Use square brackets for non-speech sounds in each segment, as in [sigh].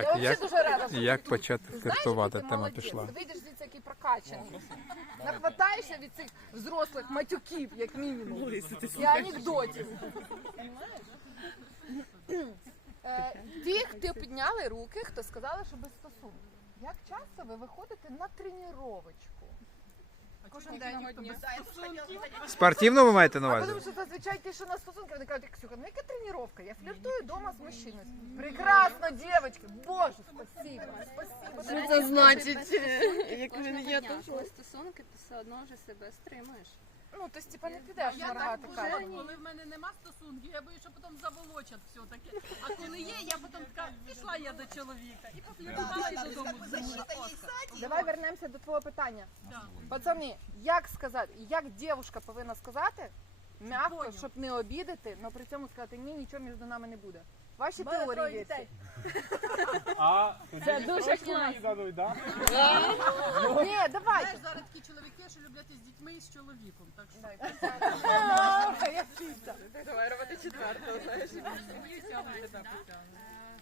Так, я як- дуже рада, що Як ти почати знаєш, фліртувати? який Тема молодець. пішла. Ти вийдеш звідси, який прокачаний. Нахватаєшся від цих взрослих матюків, як мінімум. І анекдотів. Е, Ті, хто підняли руки, хто сказали, що без стосунків. Як часто ви виходите на тренувачку? Кожен день Спортивну ви маєте на А увазі? тому що зазвичай ті, що на стосунки, вони кажуть, Ксюха, ну яка тренування? Я фліртую вдома з мужчиною. Прекрасно, дівчатки. Боже, спасибо, спасибо. Що це значить? Як він є, то що? стосунки, ти все одно вже себе стримуєш. Ну, то типа не підеш Я моргати так кайфом. божу, коли в мене нема стосунків, я боюсь, що потім заволочать все-таки. А коли є, я потім така, пішла я до чоловіка і пофліртувала і додому взяла. Давай вернемося до твого питання. Да. Пацани, як сказати, як дівчинка повинна сказати, м'яко, Поняв. щоб не обідати, але при цьому сказати, ні, нічого між нами не буде. Ваші теорії є ці? А Це дуже класно. дадуть, да? Ні, давайте. Знаєш, зараз такі чоловіки, що люблять із дітьми і з чоловіком. Так що А, я чиста. Давай робити четверту, знаєш.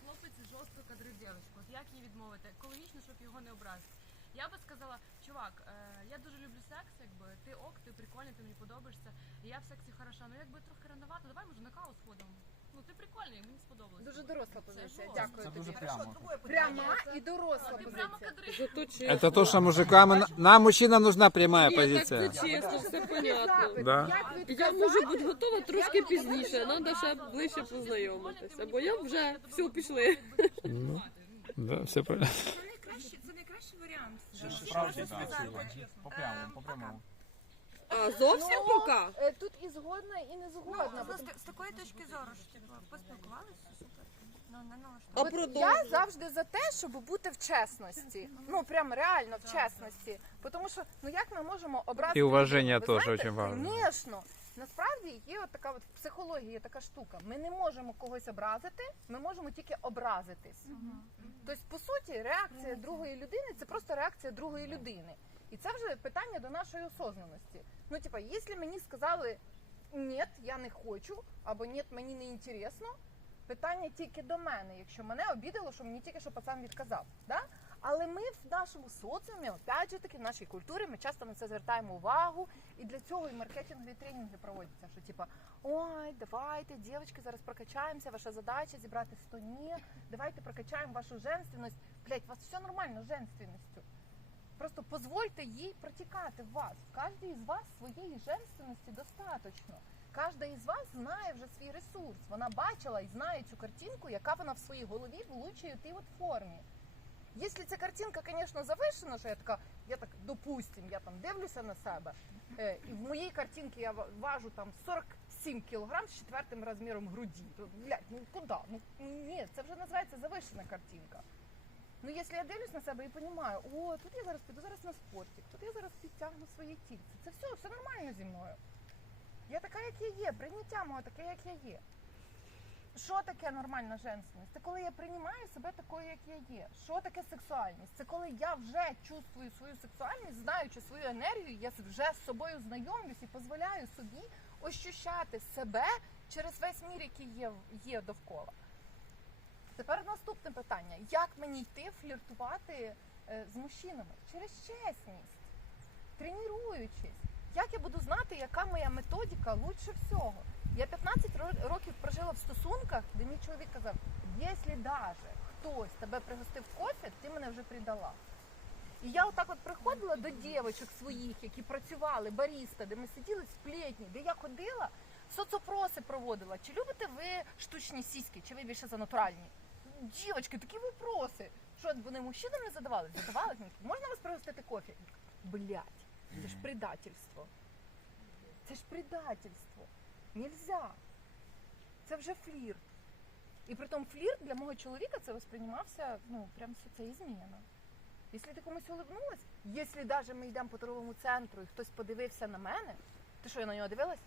хлопець жорстко кадрує дівчинку. От як їй відмовити? Екологічно, щоб його не образити. Я би сказала, чувак, е, я дуже люблю секс, якби ти ок, ти прикольний, ти мені подобаєшся. І я в сексі хороша. Ну якби трохи рановато, давай може на каву сходимо. Ну ти прикольний, мені сподобалось. Дуже доросла позиція. жорстко. Дякую Це дуже тобі. прямо. Пряма і доросла Ти прямо позиція. Это то, что мужикам... Нам, мужчинам нужна прямая Ні, так це чесно, все понятно. Да. як Я відказати? можу бути готова трошки пізніше, треба ще ближче познайомитися, бо я вже все пішли. Ну, да, все правильно. Це найкращий, це найкращий варіант. Справді так. По прямому, по прямому. А зовсім Ну, поки? е, Тут і згодна, і не згодна. Ну, з, з такої точки зору, що типу, поспілкувалися, супер. Ну, не налаштовано. А От продовжуй. я завжди за те, щоб бути в чесності. Ну прям реально в чесності. Тому що ну як ми можемо образити І уваження теж дуже важливо. Звісно. Насправді є от така от в психології є така штука. Ми не можемо когось образити, ми можемо тільки образитись. Тобто, по суті, реакція другої людини це просто реакція другої людини. І це вже питання до нашої осознаності. Ну, типа, якщо мені сказали ні, я не хочу, або ні, мені не інтересно, питання тільки до мене, якщо мене обідало, що мені тільки що пацан відказав. Да? Але ми в нашому соціумі, опять же таки, в нашій культурі, ми часто на це звертаємо увагу. І для цього і маркетингові тренінги проводяться, що типа, ой, давайте, дівчатки, зараз прокачаємося, ваша задача зібрати 100 ні, давайте прокачаємо вашу женственність. Блять, у вас все нормально з женственністю. Просто дозвольте їй протікати в вас. В кожній із вас своєї женственності достатньо. Кожна із вас знає вже свій ресурс. Вона бачила і знає цю картинку, яка вона в своїй голові влучує тій от формі. Якщо ця картинка, звісно, завишена, що я така, я так, допустим, я там дивлюся на себе, е, і в моїй картинці я важу там 47 кілограм з четвертим розміром груді. То, блядь, ну куди? Ну ні, це вже називається завишена картинка. Ну, якщо я дивлюсь на себе і розумію, о, тут я зараз піду зараз на спортик, тут я зараз підтягну своє тільце. Це все, все нормально зі мною. Я така, як я є, прийняття моє таке, як я є. Що таке нормальна женственність? Це коли я приймаю себе такою, як я є. Що таке сексуальність? Це коли я вже чувствую свою сексуальність, знаючи свою енергію, я вже з собою знайомлюсь і дозволяю собі ощущати себе через весь мір, який є, є довкола. Тепер наступне питання: як мені йти фліртувати е, з мужчинами? Через чесність, тренуючись. Як я буду знати, яка моя методика лучше всього? Я 15 ро- років прожила в стосунках, де мій чоловік казав: якщо даже хтось тебе пригостив кофе, ти мене вже придала. І я отак от приходила до дівчаток своїх, які працювали, баріста, де ми сиділи сплетні, де я ходила, соцопроси проводила. Чи любите ви штучні сіськи, чи ви більше за натуральні? Дівчатки, такі вопроси. Що вони мужчинам не задавали? Задавали можна вас пригостити кофе? Блять, це ж предательство. Це ж предательство. Нельзя. Це вже флірт. І при тому флірт для мого чоловіка це восприймався, ну, прям все це і зміна. Якщо ти комусь улыбнулась, якщо навіть ми йдемо по торговому центру і хтось подивився на мене, ти що, я на нього дивилась?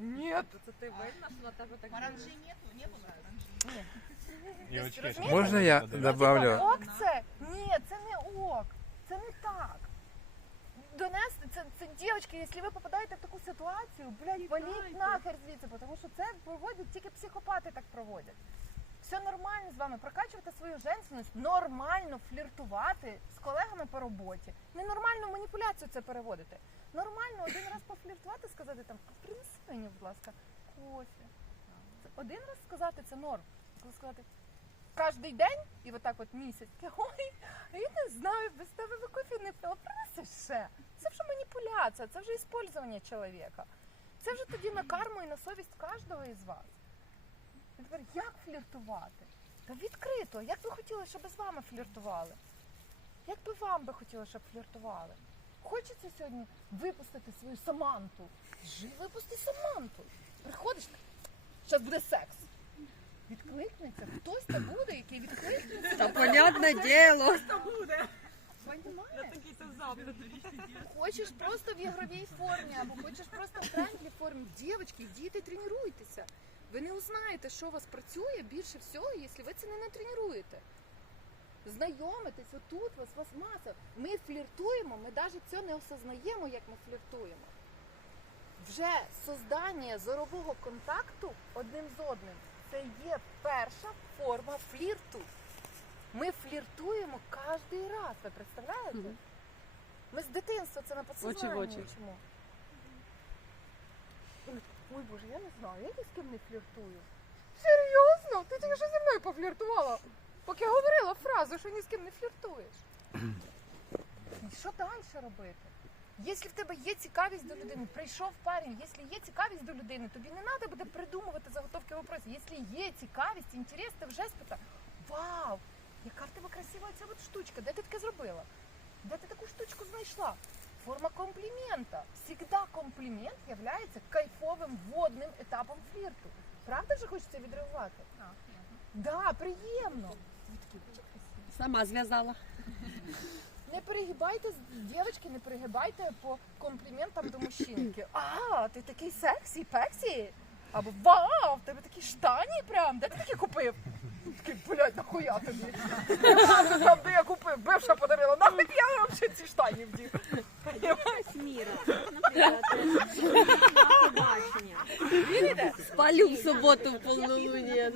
Ні, Це ти видно, що на тебе так Оранжі нету, не було. Дівочки, розумієте? Можна я добавлю? Ок це? Ні, це не ок. Це не так. Донести, це, це дівчатки, якщо ви попадаєте в таку ситуацію, блядь, валіть нахер звідси, тому що це проводять тільки психопати так проводять. Все нормально з вами, прокачувати свою женственність, нормально фліртувати з колегами по роботі. Ненормально в маніпуляцію це переводити. Нормально один раз пофліртувати, сказати там, а принеси мені, будь ласка, кофе. Один раз сказати це норм. Коли сказати кожен день і отак от місяць, ой, я не знаю, без тебе би кофе не пила, принеси ще. Це вже маніпуляція, це вже іспользування чоловіка. Це вже тоді на карму і на совість кожного із вас. І тепер як фліртувати? Та відкрито. Як би хотіли, щоб з вами фліртували? Як би вам би хотіли, щоб фліртували? Хочеться сьогодні випустити свою саманту. Жи, випусти саманту. Приходиш, зараз буде секс. Відкликнеться, хтось та буде, який відкликнеться. Та понятне діло. Понімаєш? Хочеш просто в ігровій формі, або хочеш просто в френдлі формі. Дівчатки, діти, тренуйтеся. Ви не узнаєте, що у вас працює більше всього, якщо ви це не натренуєте. Знайомитесь, отут вас, вас маса. Ми фліртуємо, ми навіть це не осознаємо, як ми фліртуємо. Вже создання зорового контакту одним з одним це є перша форма флірту. Ми фліртуємо кожен раз. Ви представляєте? Ми з дитинства це на Очі в Ой Боже, я не знаю, я ні з ким не фліртую. Серйозно? Ти тільки що зі мною пофліртувала? Поки говорила фразу, що ні з ким не фліртуєш. І що далі робити? Якщо в тебе є цікавість до людини, прийшов парень, якщо є цікавість до людини, тобі не треба буде придумувати заготовки вопросів. Якщо є цікавість, інтерес, ти вже спитав. Вау! Яка в тебе красива ця от штучка? Де ти таке зробила? Де ти таку штучку знайшла? Форма комплімента. Всегда комплімент є кайфовим водним етапом флірту. Правда ж хочеться відреагувати? Так. Да, приємно. Ви такі, «Боже, красиво». Сама зв'язала. Не перегибайте, дівчатки, не перегибайте по компліментам до мужчинки. А, ти такий сексі, пексі. Або вау, в тебе такі штані прям. Де ти такі купив? Такий, блядь, нахуя тобі? Там, де я купив, бивша подарила, нахуй я взагалі ці штані вдів. Міра, наприклад, на. Спалю в суботу в повнолуння.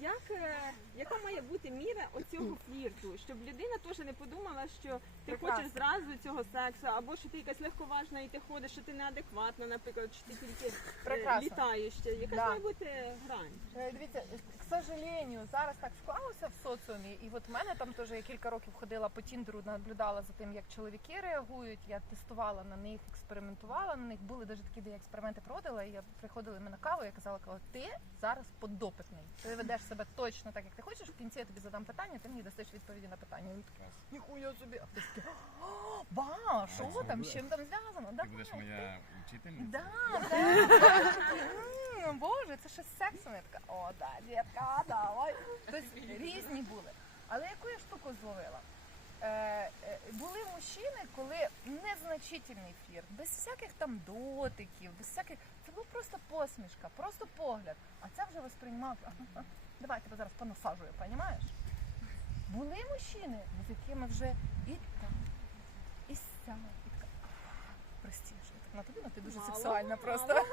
Як, е, яка має бути міра оцього флірту, щоб людина теж не подумала, що ти Прекрасно. хочеш зразу цього сексу, або що ти якась легковажна і ти ходиш, що ти неадекватна, наприклад, що ти тільки е, Прекрасно. літаєш. Яка Да. має бути грань? Е, Дивіться, к сожалению, зараз так склалося в соціумі, і от в мене там теж я кілька років ходила по Тіндеру, наблюдала за тим, як чоловіки реагують. Я тестувала на них, експериментувала на них. Були навіть такі, де я експерименти проводила, і я приходила на каву, я казала, казала, ти зараз подопитний. Ти ведеш себе точно так, як ти хочеш. В кінці я тобі задам питання, ти мені дасиш відповіді на питання. Він такий, ніхуя собі, а ти такий, «О, ба, що там, з чим там зв'язано? Ти Давай. будеш моя вчительниця? Да, да. [laughs] М, Боже, це ще сексом. Я така, о, да, дітка, давай. Тобто різні були. Але яку я штуку зловила? Е, е, були мужчини, коли незначительний флірт, без всяких там дотиків, без всяких. Це був просто посмішка, просто погляд. А це вже восприймав. «Ага, [laughs] Давай тебе зараз понасажую, понімаєш? Були мужчини, з якими вже і там, і сям, і така. Прості, що я так на тобі, ну ти дуже Мало, сексуальна просто.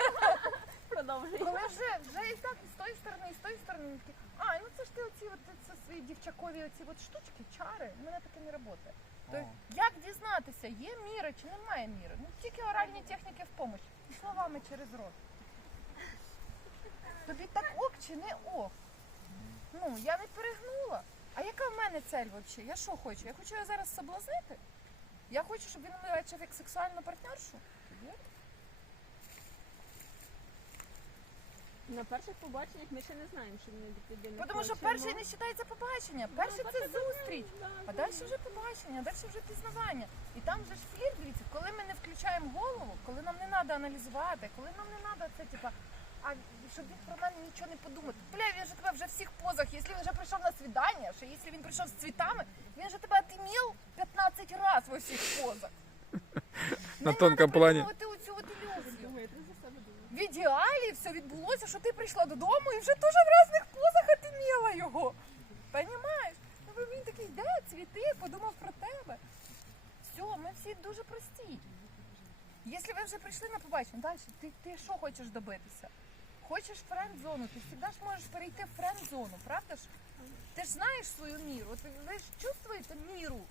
Продовжуй. Коли вже, вже і так, і з тої сторони, і з тої сторони, вони такі, а, ну це ж ти оці, от, це свої дівчакові оці от штучки, чари, в мене таке не працює. То О. як дізнатися, є міра чи немає міри? Ну тільки оральні техніки в помощь. І словами через рот. Тобі так ок чи не ок? Ну, я не перегнула. А яка в мене цель взагалі? Я що хочу? Я хочу його зараз соблазнити? Я хочу, щоб він мене бачив як сексуальну партнершу? На перших побаченнях ми ще не знаємо, що ми не Тому що хочемо. перший не вважається побачення, перше це зустріч, а далі вже побачення, а далі вже пізнавання. І там вже ж флірт, дивіться, коли ми не включаємо голову, коли нам не треба аналізувати, коли нам не треба це, типа, а щоб він про мене нічого не подумав. Бля, він же тебе вже всіх позах. Якщо він вже прийшов на свідання, що якщо він прийшов з цвітами, він же тебе отимів 15 разів во всіх позах. [laughs] На тонкому плані. Оцю от ілюзію. Думаю, ти за себе думаєш. В ідеалі все відбулося, що ти прийшла додому і вже теж в різних позах отиміла його. Понімаєш? Ну він такий, де цвіти, подумав про тебе. Все, ми всі дуже прості. Якщо ви вже прийшли на побачення, далі ти, ти що хочеш добитися? хочеш френд-зону, ти завжди ж можеш перейти в френд-зону, правда ж? Ти ж знаєш свою міру. От ви, ви ж чувствуєте міру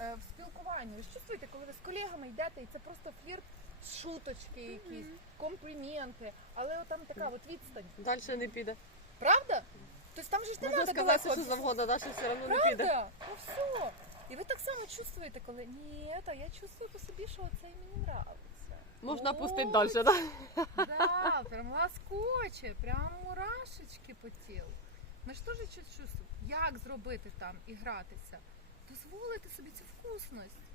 е, в спілкуванні. Ви ж чувствуєте, коли ви з колегами йдете, і це просто флірт, шуточки якісь, компліменти, але там така от відстань. Далі не піде. Правда? Тобто там же ж не Можна треба сказати, що завгодно, далі все одно не піде. Правда? Ну все. І ви так само чувствуєте, коли ні, та я чувствую по собі, що це мені нравиться. Можна Ой, пустити далі, так? Да, прям ласкоче, прям мурашечки по тілу. Ми ж теж чувствуємо, як зробити там і гратися. Дозволити собі цю вкусність.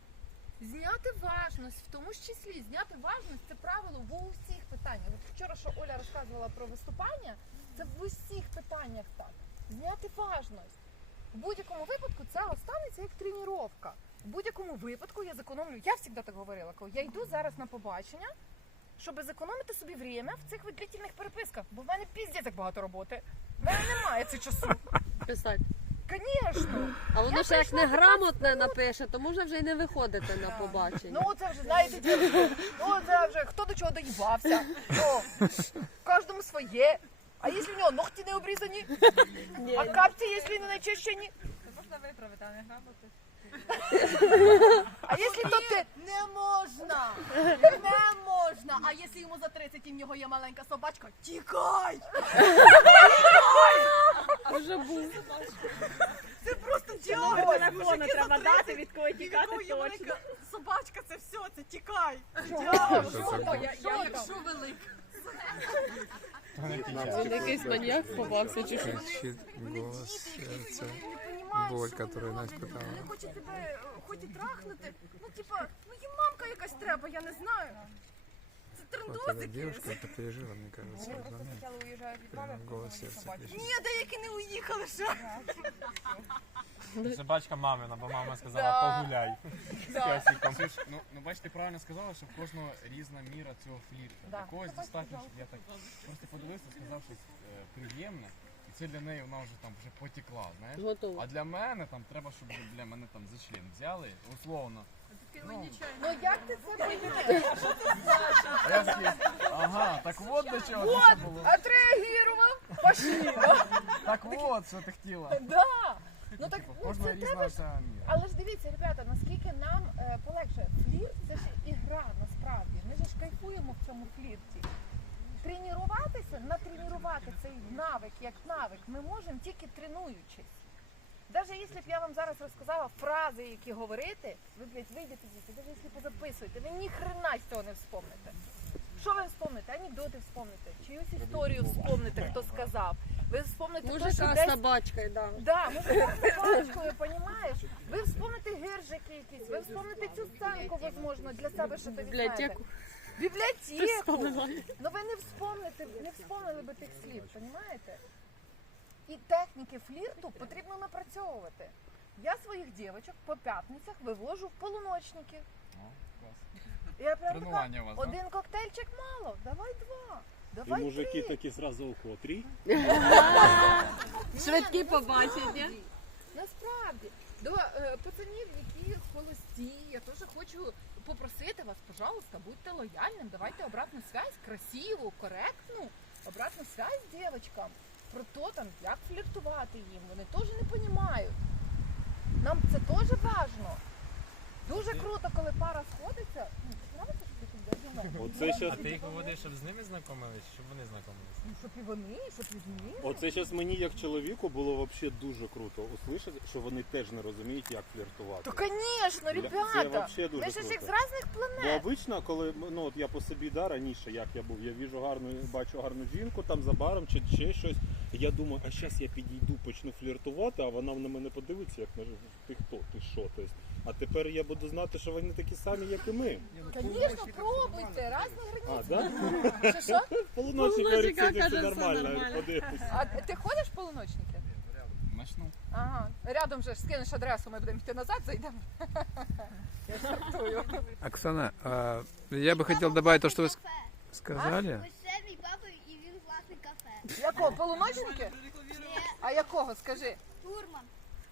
Зняти важність, в тому ж числі зняти важність це правило в усіх питаннях. От вчора, що Оля розказувала про виступання, це в усіх питаннях так. Зняти важність. В будь-якому випадку це останеться як тренування. В будь-якому випадку я зекономлю. Я завжди так говорила, коли я йду зараз на побачення, щоб зекономити собі время в цих відлітільних переписках, бо в мене піздець як багато роботи. В мене немає цього часу. Писати. Звісно. А воно Я ще як прийшла неграмотне напише, то може вже й не виходити на побачення. Ну це вже знаєте, дівчата, ну це вже хто до чого доїбався. Ну, кожному своє. А якщо в нього ногті не обрізані, а капці, якщо не начищені, Це Можна виправити, а не грамоти. а якщо то ти Не можна! Не можна! А якщо йому за 30 і в нього є маленька собачка, тікай! Вже був. Це просто Номер телефону треба дати, від кого маленька собачка, це все, це тікай! Що Що? Я- я якщо велика? Він якийсь маньяк попався чи що? Кричит голос сердца. Боль, которую она питала. Вони хочуть тебе е, хоч і трахнути. Ну, типа, ну їм мамка якась треба, я не знаю Це Вот эта трендозики. девушка это пережила, мне кажется, этот момент. спочатку уїжджають від мами, Прям голос сердца. кричит. Ні, деякі не уїхали, що? Собачка мамина, бо мама Да. сказала погуляй з Да. песиком. Слушай, ну, ну бачите, правильно сказала, що в кожного різна міра цього флірту. Да. Для когось достатньо, що я так просто подивився, сказав щось е, приємне, і це для неї вона вже там вже потекла, знаєш. Готово. А для мене там треба, щоб для мене там за член взяли, условно. Ну, Ну як ти це розумієш? а я Ага, так от до все було. Отреагував? Пошли. Так от, що ти хотіла. Да. Ну так Типу, ну, кожного це різна треба ж. Але ж дивіться, ребята, наскільки нам е. Флірт це ж ігра насправді. Ми ж кайфуємо в цьому флірті. Тренуватися, натренувати цей навик як навик, ми можемо тільки тренуючись. Навіть якщо б я вам зараз розказала фрази, які говорити, ви, блядь, вийдете звідси, навіть якщо позаписуєте, ви ні хрена з цього не вспомните. Що ви вспомните? Анекдоти вспомните, чиюсь історію вспомните, хто сказав. Ви вспомните те, що Мужика десь з собачкою, да. Да, ми вспомните паличкою, понімаєш? Ви вспомните гіржики якісь, ви вспомните цю сценку, можливо, для себе, що ви знаєте. Бібліотеку. Бібліотеку. Ну ви не вспомните, не вспомнили би тих слів, понімаєте? І техніки флірту потрібно напрацьовувати. Я своїх дівчаток по п'ятницях вивожу в полуночники. Я прям така, у вас, да? один коктейльчик мало, давай два, І мужики три. такі зразу у котрій. Швидкі побачення. Насправді, до е, пацанів, які холості, я теж хочу попросити вас, пожалуйста, будьте лояльним, давайте обратну связь, красиву, коректну, обратну связь дівчаткам про то, там, як фліртувати їм. Вони теж не розуміють. Нам це теж важливо. Дуже круто, коли пара сходиться. Ну, тобі подобається, що ти тут? Оце А щас, ти їх виводиш, щоб з ними знайомились, щоб вони знайомились? Ну, щоб і вони, щоб і з ними. оце щас мені як чоловіку було взагалі дуже круто услышати, що вони теж не розуміють, як фліртувати. То, звісно, Це ребята. вообще дуже Ми ж всіх з круто. різних Бо планет. обично, коли ну от я по собі да, раніше, як я був, я віжу гарну, бачу гарну жінку там за баром чи ще щось. і Я думаю, а зараз я підійду, почну фліртувати, а вона на мене подивиться, як на ти хто, ти що. Тобто, а тепер я буду знати, що вони такі самі, як і ми. Звісно, пробуйте, різні А, границі. да? Що, що? [laughs] Це каже, все нормально. А ти ходиш в полуночники? Ага. Рядом же ж скинеш адресу, ми будемо йти назад, зайдемо. Я жартую. Оксана, а, я бы хотел добавить то, что вы сказали. Ось це мій папа і він власник кафе. Якого? Полуночники? А якого? Скажи. Турман.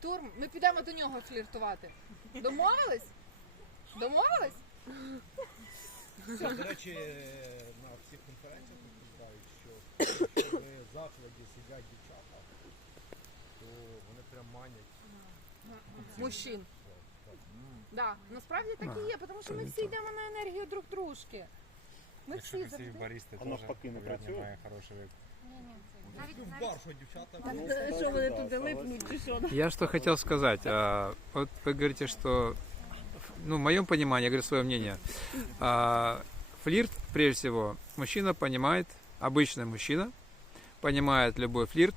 Турм, ми підемо до нього фліртувати. Домовились? Домовились? До речі, на всіх конференціях розповідають, що коли в закладі сидять дівчата, то вони прям манять. Мужчин. Да, насправді так і є, тому що ми всі йдемо на енергію друг дружки. Ми Якщо всі красиві завжди. барісти А навпаки не працює? Я что хотел сказать. а, вот вы говорите, что, ну, в моем понимании, я говорю свое мнение, а, флирт, прежде всего, мужчина понимает, обычный мужчина понимает любой флирт,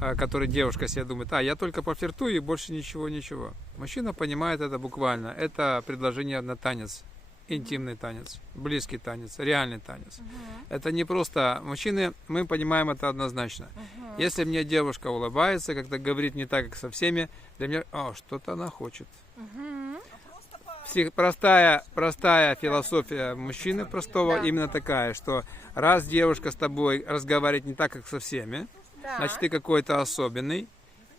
а, который девушка себе думает, а, я только пофлиртую и больше ничего, ничего. Мужчина понимает это буквально. Это предложение на танец, интимный танец, близкий танец, реальный танец. Это не просто... Мужчины, мы понимаем это однозначно. Если мне девушка улыбается, как-то говорит не так, как со всеми, для меня, а, что-то она хочет. Псих- простая, простая философия мужчины простого Да. именно такая, что раз девушка с тобой разговаривает не так, как со всеми, Так. значит ты какой-то особенный,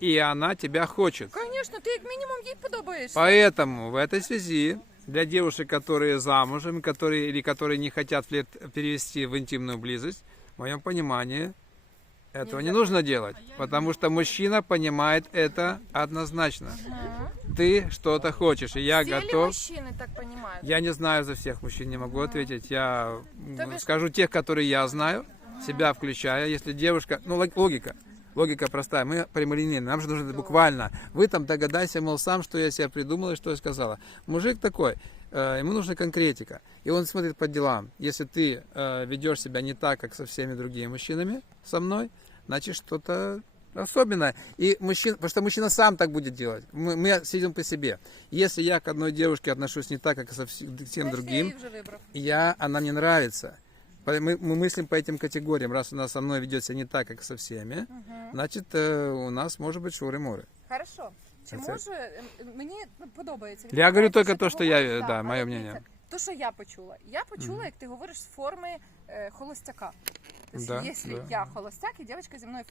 и она тебя хочет. Звісно, ти як мінімум їй подобаєшся. Поэтому в этой связи для девушек, которые замужем, которые или которые не хотят флирт перевести в интимную близость, в моем понимании этого не Нельзя. нужно делать, потому что мужчина понимает это однозначно. Ты что-то хочешь, и я ли готов. мужчини так розуміють? Я не знаю за всех мужчин, не могу ответить. Я То бишь- скажу тех, которые я знаю, себя включая. Если девушка, ну лог- логика, логика простая. Мы прямолинейны, нам же нужно буквально. Вы там догадайся, мол, сам, что я себе придумал и что я сказала. Мужик такой, э, ему нужна конкретика. И он смотрит по делам. Если ты э, ведешь себя не так, как со всеми другими мужчинами, со мной, значит что-то особенное. И мужчина, потому что мужчина сам так будет делать. Мы, мы сидим по себе. Если я к одной девушке отношусь не так, как со вс- всем другим, я, она мне нравится. По- Мы, мы мыслим по этим категориям. Раз она со мной ведет себя не так, как со всеми, значит, э, у нас может быть шуры-муры. Хорошо. Чи Це- може ем, мені ну, подобається? Я говорю Відбувається, тільки то, що ти я, говориш, да, але моє дивіться, мнення. То, що я почула. Я почула, як ти говориш з форми е, холостяка. Тобто, Да, якщо да. я холостяк і дівчинка зі мною